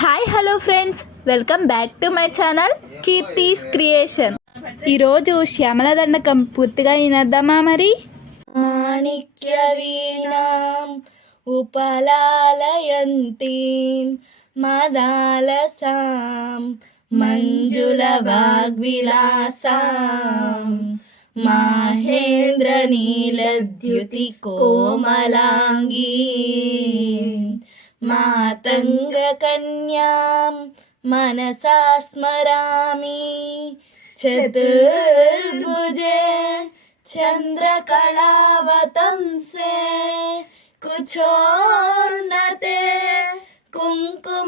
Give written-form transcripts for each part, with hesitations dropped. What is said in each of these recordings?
Hi hello friends, welcome back to my channel Keerthi's creation. ఈరోజు శ్యామల దండకం పూర్తిగా వినేద్దామా మరి? మాణిక్య వీణాం ఉపలాలయంతీం మదాలసాం మంజుల వాగ్విలాసాం మహేంద్ర నీలద్యుతి కోమలాంగీ మాతంగ కన్యాం మనసా స్మరామి చతుర్భుజే చంద్రకళావతంసే కుచోర్నతే కుంకుమరాగశోణే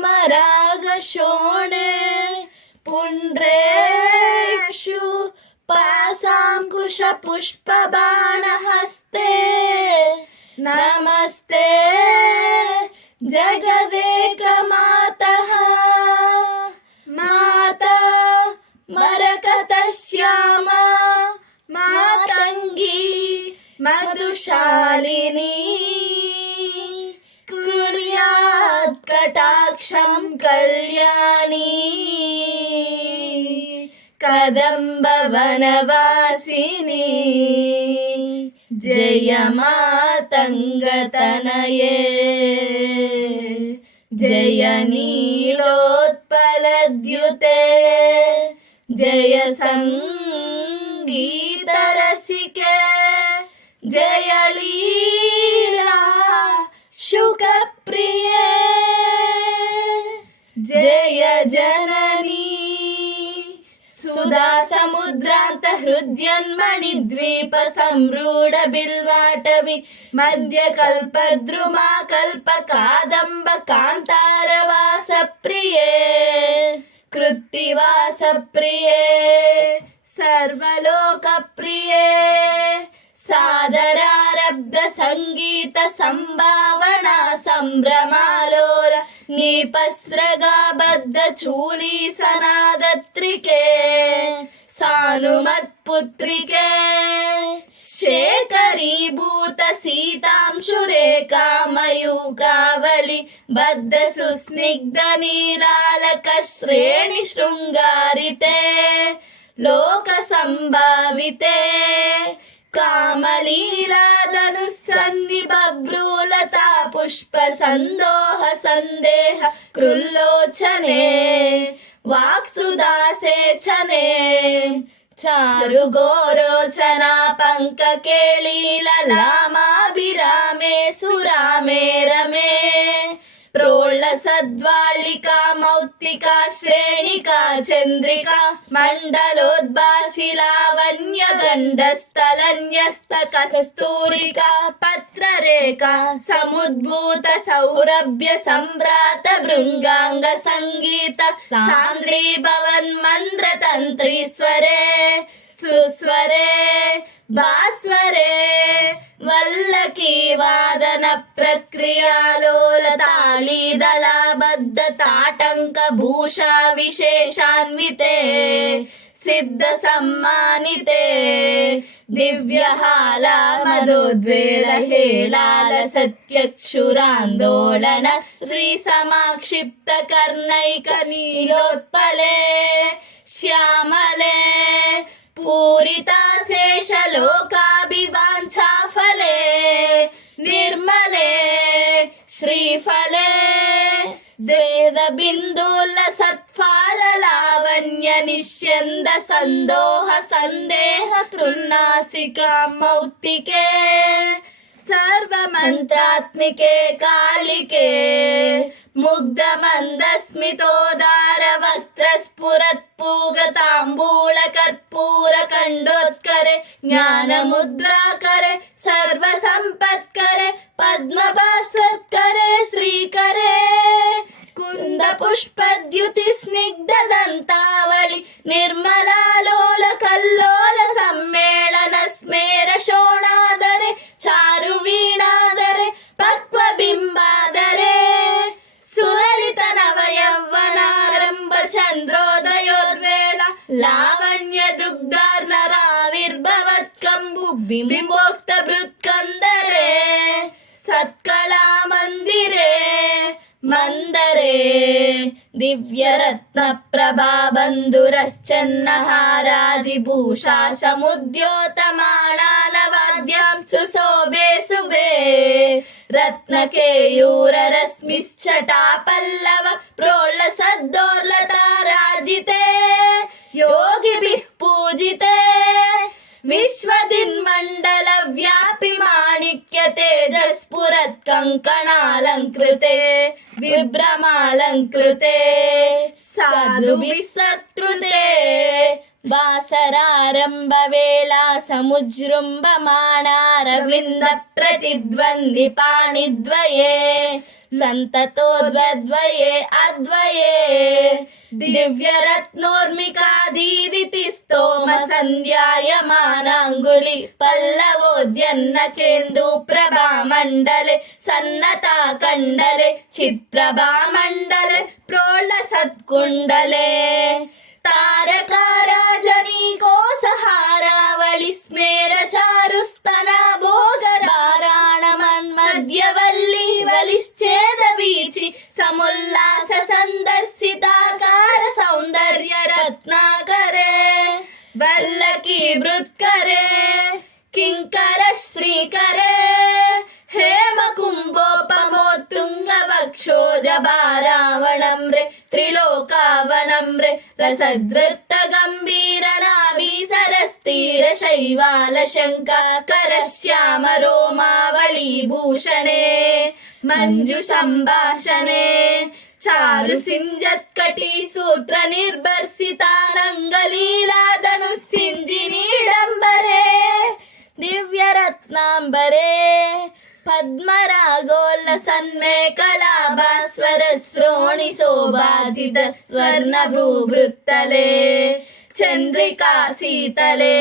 పుండ్రేక్షు పాసాంకుశ పుష్పబాణహస్తే నమస్తే జగదేకమాతః మాతా మరకతశ్యామా మాతంగీ మధుశాలిని కుర్యాత్ కటాక్షం కళ్యాణి కదంబ వనవాసిని జయ మాతంగతనయే జయ నీలోత్పలద్యుతే జయ సంగీతరసికే జయ లీలా శుకప్రియే జయ జననీ సుధా సముద్రాంత హృద్యన్మణి ద్వీప సంరూఢ బిల్వాటవి మధ్య కల్పద్రుమా కల్ప కాదంబ కాంతారవాస ప్రియే కృత్తివాస ప్రియే సర్వలోక ప్రియే సాదరారబ్ధ సంగీత సంభావనా సంభ్రమాలోల నీపస్రగాబద్ధ చూలీ సనాదత్రికే సానుమత్పుత్రికే శేఖరీభూత సీతాంశురేఖా మయూకావళి బద్ధ సుస్నిగ్ధ నీలాలక శ్రేణి శృంగారితే లోక సంభావితే కామలీలాదను సన్నిబభ్రూలతా పుష్ప సందోహ సందేహ కృల్లోచనే వాక్సుదాసేచనే చారు గోరోచనా పంకకేళీలలామాభిరామే సురామే రమే ప్రోళ్ళ సద్వాళికా మౌక్తికా శ్రేణికా చంద్రికా మండలోద్భాషిలావణ్య గండస్థలన్యస్త కస్తూరికా పత్రరేఖా సముద్భూత సౌరభ్య సంభ్రాత భృంగాంగ సంగీత సాంద్రీ భవన్మంద్ర తంత్రీస్వరే సుస్వరే భాస్వరే వల్లకీ వాదన ప్రక్రియాలోల తాళీదళాబద్ధ తాటంక భూషా విశేషాన్వితే సిద్ధ సమ్మానితే దివ్యహాల మదోద్వేల హేలాల సత్యక్షురాందోళన శ్రీ సమాక్షిప్త కర్ణైక నీలోత్పలే శ్యామలే పూరితాశేషలోకాభివాంఛాఫలే నిర్మలే శ్రీఫలే వేద బిందుల సత్ఫాల లావణ్య నిష్యంద సందోహ సందేహ తృన్నాసికా మౌక్తికే సర్వమంత్రాత్మికే కాళికే ముగ్ధ మందస్మితోదార వక్త్ర స్ఫురత్ పూగతాంబూల కర్పూర కండోత్కరే జ్ఞానముద్రాకరే సర్వ సంపత్కరే పద్మభాస్వత్కరే శ్రీకరే కుంద పుష్పద్యుతి స్నిగ్ధ దంతావళి నిర్మలాలోల కల్లోల సమ్మేళన స్మేర శోణాదరే చారు వీణాదరే పక్వబింబాదరే సులలిత నవయవ్వనారంభ చంద్రోదయోద్వేళ లావణ్య దుగ్ధార్నరావిర్భవత్కంబు బింబోక్త భృత్కందరే సత్కళా మందిరే మందరే ದಿವ್ಯರತ್ನ ಪ್ರಭಾ ಬಂಧುರಶ್ಚನ್ನಹಾರಾದಿಭೂಷಾ ಸಮುದ್ಯೋತಮಾಣಾನವಾದ್ಯಾಂ ಸುಶೋಭೆ ಸುಬೆ ರತ್ನಕೇಯೂರ ರಶ್ಮಿಶ್ಚಟಾ ಪಲ್ಲವ ಪ್ರೋಳ್ಳ ಸದ್ದೋರ್ಲತಾರಾಜಿತೆ ಯೋಗಿಭಿಃ ಪೂಜಿತೆ ವಿಶ್ವದಿನ್ಮಂಡಲ ವ್ಯಾಪಿ ಮಾಣಿಕ್ಯ ತೇಜಸ್ಫುರತ್ ಕಂಕಣಾಲಂಕೃತೆ ವಿಭ್ರಮಾಲಂಕೃತೆ ಸಾಧುಭಿಃ ಸತ್ಕೃತೆ ವಾಸರಾರಂಭ ವೇಳಾ ಸಮುಜೃಂಭಮಾಣಾರವಿಂದ ಪ್ರತಿದ್ವಂದ್ವಿ ಪಾಣಿದ್ವಯೇ ಸಂತತೋದ್ವದ್ವಯೇ ಅದ್ವಯೇ ದಿವ್ಯರತ್ನೋರ್ಮಿಕಾದೀದಿತಿ ಸ್ತೋಮ ಸಂಧ್ಯಾಯಮಾನಾಂಗುಲಿ ಪಲ್ಲವೋದ್ಯನ್ನ ಕೇಂದು ಪ್ರಭಾ ಮಂಡಲೆ ಸನ್ನತಾ ಕಂಡಲೆ ಚಿತ್ಪ್ರಭಾ ಮಂಡಲೆ ಪ್ರೋಳ್ಳ ಸತ್ಕುಂಡಲೆ ತಾರಕಾರಾಜನೀಕೋಸಹಾರಾವಳಿ ಸ್ಮೇರ ಚಾರುಸ್ತನ ಭೋಗರಾರಾಣ ಮನ್ಮಧ್ಯವಲ್ಲಿ ಬಲಿಶ್ಚೇದ ವೀಚಿ ಸಮುಲ್ಲಾಸ ಸಂದರ್ಶಿತಾಕಾರ ಸೌಂದರ್ಯ ರತ್ನಾಕರೆ ವಲ್ಲಕಿ ಮೃತ್ಕರೆ ಕಿಂಕರ ಶ್ರೀಕರೆ ಹೇಮ ಕುಂಭೋಪಮೋತ್ತುಂಗ ವಕ್ಷೋಜಭಾರಾವಣಂ ರೇ ತ್ರಿಲೋಕಾವಣಂ ರೇ ರಸದೃಕ್ತ ಗಂಭೀರ ನಾಭಿ ಸರಸ್ತೀರ ಶೈವಾಲ ಶಂಕರ ಶ್ಯಾಮ ರೋಮಾವಳಿ ಭೂಷಣೆ ಮಂಜು ಸಂಭಾಷಣೆ ಚಾರು ಸಿಂಜತ್ಕಟಿ ಸೂತ್ರ ನಿರ್ಭರ್ಸಿತಾರಂಗಲೀಲಾದನು ಸಿಂಜಿ ನೀಡಂಬರೆ ದಿವ್ಯ ರತ್ನಾಂಬರೆ ಪದ್ಮರಾಗೋಲ್ಲ ಸನ್ಮೇಕಳಾಭಾಸ್ವರ ಶ್ರೋಣಿ ಶೋಭಾಜಿತ ಸ್ವರ್ಣ ಭ್ರೂವೃತ್ತಲೆ ಚಂದ್ರಿಕಾ ಶೀತಲೆ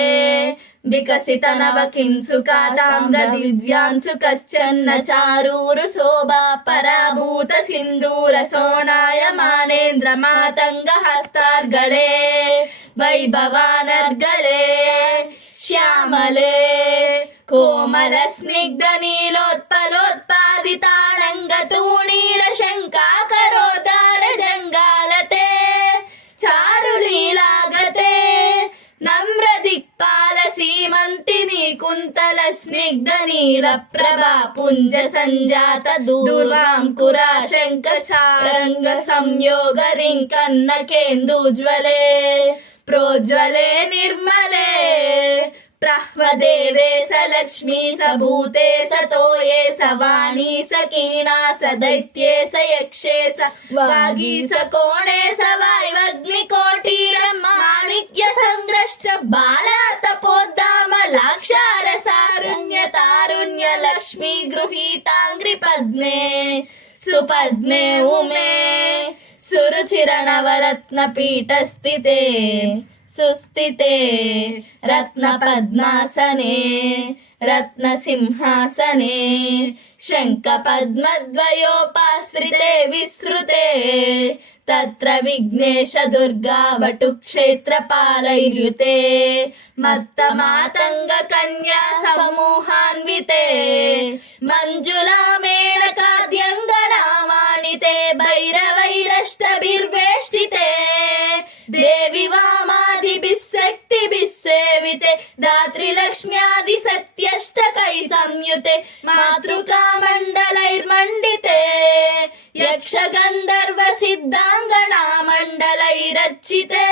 ವಿಕಸಿತ ನವ ಕಿಂಸುಕಾ ತಾಮ್ರ ದಿವ್ಯಾಂಶು ಕಶ್ಚನ್ನ ಚಾರೂರು ಶೋಭಾ ಪರಾಭೂತ ಸಿಂಧೂರ ಸೋಣಾಯ ಮಾನೇಂದ್ರ ಮಾತಂಗ ಹಸ್ತಾರ್ಗಳೇ ವೈಭವಾನರ್ಗಳೇ ಶ್ಯಾಮಲೆ ಕೋಮಲ ಸ್ನಿಗ್ಧ ನೀಲೋತ್ಪಲೋತ್ಪಾದಿತಾಣಂಗ ತೂಣೀರ ಶಂಕಾಕರೋದಾರ ಜಂಗಾಲತೆ ಚಾರುಲೀಲಾಗತೆ ನಮ್ರ ದಿಕ್ಪಾಲ ಸೀಮಂತಿನಿ ಕುಂತಲ ಸ್ನಿಗ್ಧ ನೀಲ ಪ್ರಭಾ ಪುಂಜ ಸಂಜಾತ ದೂರ್ವಾಂಕುರ ಶಂಕ ಶಾರಂಗ ಸಂಯೋಗ ರಿಂಕನ್ನ ಕೇಂದೂಜ್ವಲೆ ಪ್ರೋಜ್ವಲೆ ನಿರ್ಮಲೆ ಪ್ರಹ್ವದೇವೆ ಸ ಲಕ್ಷ್ಮೀ ಸ ಭೂತೆ ಸ ತೋಯೇ ಸ ವಾಣಿ ಸ ಕೀಣಾ ಸ ದೈತ್ಯೇ ಸ ಯಕ್ಷೇ ಸ ವಾಗೀ ಸ ಕೋಣೆ ಸ ವಾಯುವಗ್ನಿಕೋಟೀರ ಮಾಣಿಕ್ಯ ಸಂಗ್ರಷ್ಟ ಬಾಲ ತಪೋದ್ದಾಮ ಲಾಕ್ಷಾರ ಸಾರುಣ್ಯ ತಾರುಣ್ಯ ಲಕ್ಷ್ಮೀ ಗೃಹೀತಾಂಗ್ರಿ ಪದ್ಮೆ ಸುಪದ್ಮೆ ಉಮೆ ಸುರುಚಿರಣವರತ್ನ ಪೀಠ ಸ್ಥಿತೆ ಸುಸ್ಥಿತೆ ರತ್ನ ಪದ್ಮಾಸನೆ ರತ್ನ ಸಿಂಹಾಸನೆ ಶಂಖ ಪದ್ಮದ್ವಯೋಪಾಶ್ರಿತೆ ವಿಸೃತೆ ತತ್ರ ವಿಘ್ನೇಶ ದುರ್ಗಾ ವಟು ಕ್ಷೇತ್ರ ಪಾಲೈರ್ಯುತೆ ಮತ್ತ ಮಾತಂಗ ಕನ್ಯಾ ಸಮೂಹಾನ್ವಿತೆ ಮಂಜುಳಾ ಮೇಳಕಾದ್ಯಂಗಣಾ ಮಾಣಿತೆ ಭೈರವೈರಷ್ಟಭಿರ್ವೇಷ್ಟಿತೆ ದೇವಿ ವಾಮಾದಿಭಿಸ್ಸಕ್ತಿಭಿಸ್ಸೇವಿತೆ ಧಾತ್ರಿ ಲಕ್ಷ್ಮ್ಯಾದಿ ಸತ್ಯಷ್ಟಕೈ ಸಂಯುತೆ ಮಾತೃಕಾ ಮಂಡಲೈರ್ಮಂಡಿತೆ ಯಕ್ಷ ಗಂಧರ್ವ ಸಿದ್ಧಾಂಗಣಾ ಮಂಡಲೈರಚ್ಚಿತೆ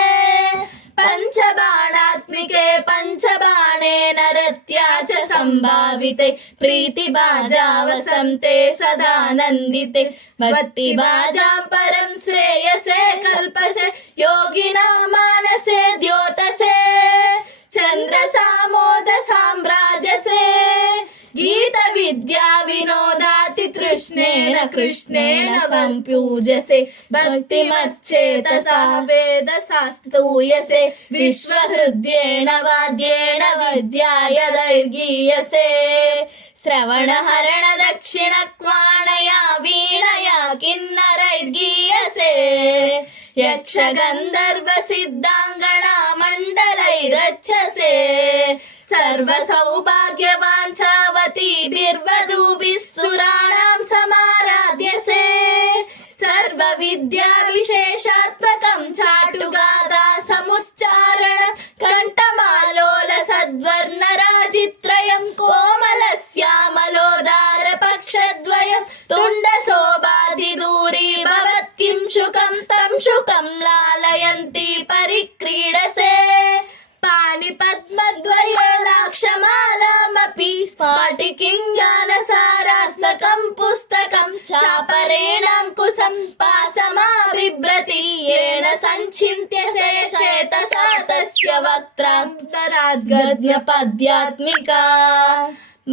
ಪಂಚಬಾಣಾತ್ಮಿಕೆ ಪಂಚಬಾಣೇನ ರತ್ಯಾ ಚ ಸಂಭಾವಿತೆ ಪ್ರೀತಿ ಬಾಜಾವಸಂತೆ ಸದಾನಂದಿತೆ ಭಕ್ತಿ ಬಾಜಾಂ ಪರಂ ಶ್ರೇಯಸೆ ಕಲ್ಪಸೆ ಯೋಗಿನಾ ಮಾನಸೆ ದ್ಯೋತಸೆ ಚಂದ್ರ ಸಾಮೋದ ಸಾಮ್ರಾಜಸೆ ಗೀತ ವಿದ್ಯಾ ವಿನೋದಾತಿ ತೃಷ್ಣೇನ ಕೃಷ್ಣೇನ ಸಂಪೂಜಸೆ ಭಕ್ತಿ ಮಚ್ಚೇತಸಾ ವೇದ ಶಾಸ್ತೂಯಸೆ ವಿಶ್ವಹೃದ್ಯೇಣ ವಾದ್ಯೇಣ ವಿದ್ಯಾಯ ದೈರ್ಗೀಯಸೆ ಶ್ರವಣ ಹರಣ ದಕ್ಷಿಣ ಕ್ವಾಣಯ ವೀಣಯ ಕಿನ್ನರೈರ್ಗೀಯಸೆ ಯಕ್ಷ ಗಂಧರ್ವ ಸಿದ್ಧಾಂಗಣ ಮಂಡಲೈರಚ್ಚಸೆ ಸರ್ವ ಸೌಭಾಗ್ಯವಾಂಛಾವತೀಭಿರ್ವಧೂಭಿಃ ಸುರಾಣಾಂ ಸಮಾರಾಧ್ಯಸೆ ಸರ್ವ ವಿದ್ಯಾ ವಿಷಯ शुकं तं शुकं लालयन्ती परिक्रीडसे पाणिपद्मद्वयलाक्षमालामपि स्फाटिकिं ज्ञानसारात्मकं पुस्तकं चापरेणाङ्कुशं पासमाबिभ्रति येन सञ्चिन्त्यसे चेतसा तस्य वक्त्रान्तराद्गद्यपद्यात्मिका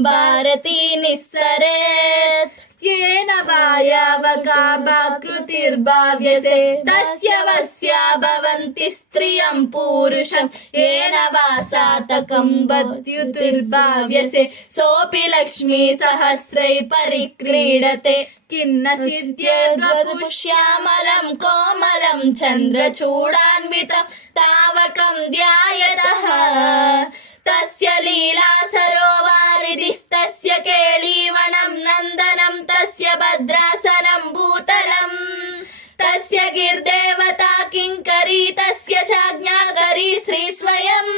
भारती निस्सरेत् येन वायावकाभाकृतिर्भाव्यसे तस्य वस्या भवन्ति स्त्रियं पुरुषं येन वासातकं बद्युतिर्भाव्यसे सोऽपि लक्ष्मी सहस्रै परिक्रीडते किन्न सिद्ध्यद्वपुष्यामलं कोमलं चन्द्रचूडान्वितं तावकं ध्यायतः तस्य लीला सरोवारिधिस्तस्य केळीवनं नन्दनं तस्य भद्रासनं भूतलम् तस्य गिर्देवता किङ्करी तस्य चाज्ञाकरी श्रीस्वयं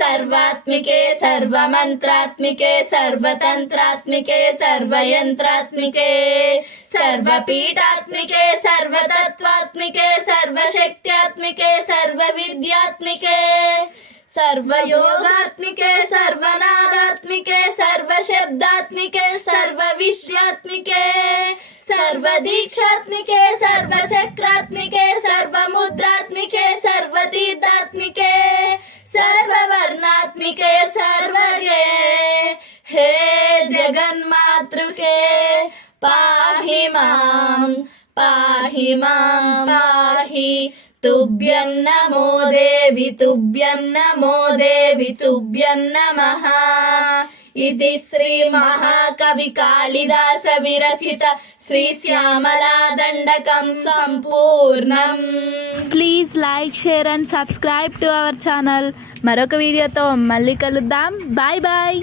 सर्वात्मिके सर्वमन्त्रात्मिके सर्वतन्त्रात्मिके सर्वयन्त्रात्मिके सर्वपीठात्मिके सर्वतत्त्वात्मिके सर्वशक्त्यात्मिके सर्वविद्यात्मिके सर्वयोगात्मिके सर्वनादात्मिके सर्वशब्दात्मिके सर्वविषयात्मिके सर्वदीक्षात्मिके सर्वचक्रात्मिके सर्वमुद्रात्मिके सर्वतीर्थात्मिके सर्ववर्णात्मिके सर्वगे हे जगन्मातृके पाहि मां पाहि तुभ्यं नमो देवी तुभ्यं नमो देवी तुभ्यं नमः इति श्री महाकवि कालिदास विरचित श्री श्यामला दण्डकं संपूर्णम्. Please like share and subscribe to our channel. మరొక వీడియోతో మళ్ళీ కలుద్దాం. Bye bye.